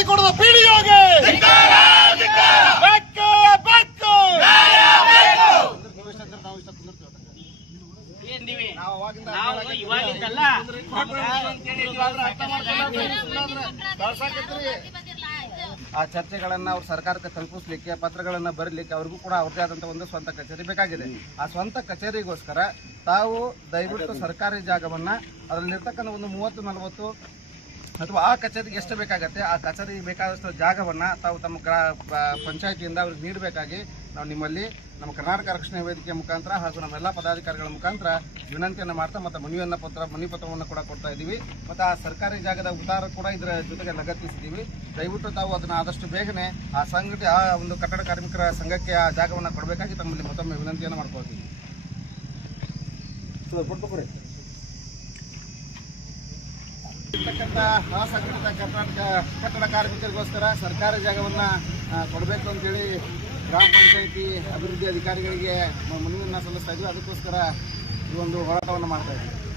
ಮಾಡಿಕೊಡುವ ಪಿಡಿಒಗೆ ಬೆಕ್ಕು ಬೆಕ್ಕು. ಆ ಚರ್ಚೆಗಳನ್ನ ಅವ್ರ ಸರ್ಕಾರಕ್ಕೆ ತಲುಪಿಸ್ಲಿಕ್ಕೆ ಪತ್ರಗಳನ್ನ ಬರಲಿಕ್ಕೆ ಅವ್ರಿಗೂ ಕೂಡ ಅವ್ರದೇ ಆದಂತ ಒಂದು ಸ್ವಂತ ಕಚೇರಿ ಬೇಕಾಗಿದೆ. ಆ ಸ್ವಂತ ಕಚೇರಿಗೋಸ್ಕರ ತಾವು ದಯವಿಟ್ಟು ಸರ್ಕಾರಿ ಜಾಗವನ್ನ ಅದರಲ್ಲಿರ್ತಕ್ಕಂಥ ಒಂದು 30-40 ಅಥವಾ ಆ ಕಚೇರಿಗೆ ಎಷ್ಟು ಬೇಕಾಗತ್ತೆ ಆ ಕಚೇರಿಗೆ ಬೇಕಾದಷ್ಟು ಜಾಗವನ್ನ ತಾವು ತಮ್ಮ ಪಂಚಾಯತಿಯಿಂದ ಅವ್ರಿಗೆ ನೀಡಬೇಕಾಗಿ ನಾವು ನಿಮ್ಮಲ್ಲಿ ನಮ್ಮ ಕರ್ನಾಟಕ ರಕ್ಷಣಾ ವೇದಿಕೆಯ ಮುಖಾಂತರ ಹಾಗೂ ನಮ್ಮೆಲ್ಲ ಪದಾಧಿಕಾರಿಗಳ ಮುಖಾಂತರ ವಿನಂತಿಯನ್ನು ಮಾಡ್ತಾ ಮತ್ತು ಮನವಿ ಪತ್ರವನ್ನು ಕೂಡ ಕೊಡ್ತಾ ಇದ್ದೀವಿ. ಮತ್ತು ಆ ಸರ್ಕಾರಿ ಜಾಗದ ಉತ್ತಾರ ಕೂಡ ಇದರ ಜೊತೆಗೆ ಲಗತ್ತಿಸಿದ್ದೀವಿ. ದಯವಿಟ್ಟು ತಾವು ಅದನ್ನು ಆದಷ್ಟು ಬೇಗನೆ ಆ ಒಂದು ಕಟ್ಟಡ ಕಾರ್ಮಿಕರ ಸಂಘಕ್ಕೆ ಆ ಜಾಗವನ್ನು ಕೊಡಬೇಕಾಗಿ ತಮ್ಮಲ್ಲಿ ಮತ್ತೊಮ್ಮೆ ವಿನಂತಿಯನ್ನು ಮಾಡ್ಕೊಳ್ತೀವಿ. ಇರ್ತಕ್ಕಂಥ ಅಸಂಘಟಿತ ಕಟ್ಟಡ ಕಾರ್ಮಿಕರಿಗೋಸ್ಕರ ಸರ್ಕಾರಿ ಜಾಗವನ್ನು ಕೊಡಬೇಕು ಅಂತೇಳಿ ಗ್ರಾಮ ಪಂಚಾಯಿತಿ ಅಭಿವೃದ್ಧಿ ಅಧಿಕಾರಿಗಳಿಗೆ ಮನವಿಯನ್ನು ಸಲ್ಲಿಸ್ತಾ ಇದ್ವಿ. ಅದಕ್ಕೋಸ್ಕರ ಈ ಒಂದು ಹೋರಾಟವನ್ನು ಮಾಡ್ತಾ ಇದ್ದೀವಿ.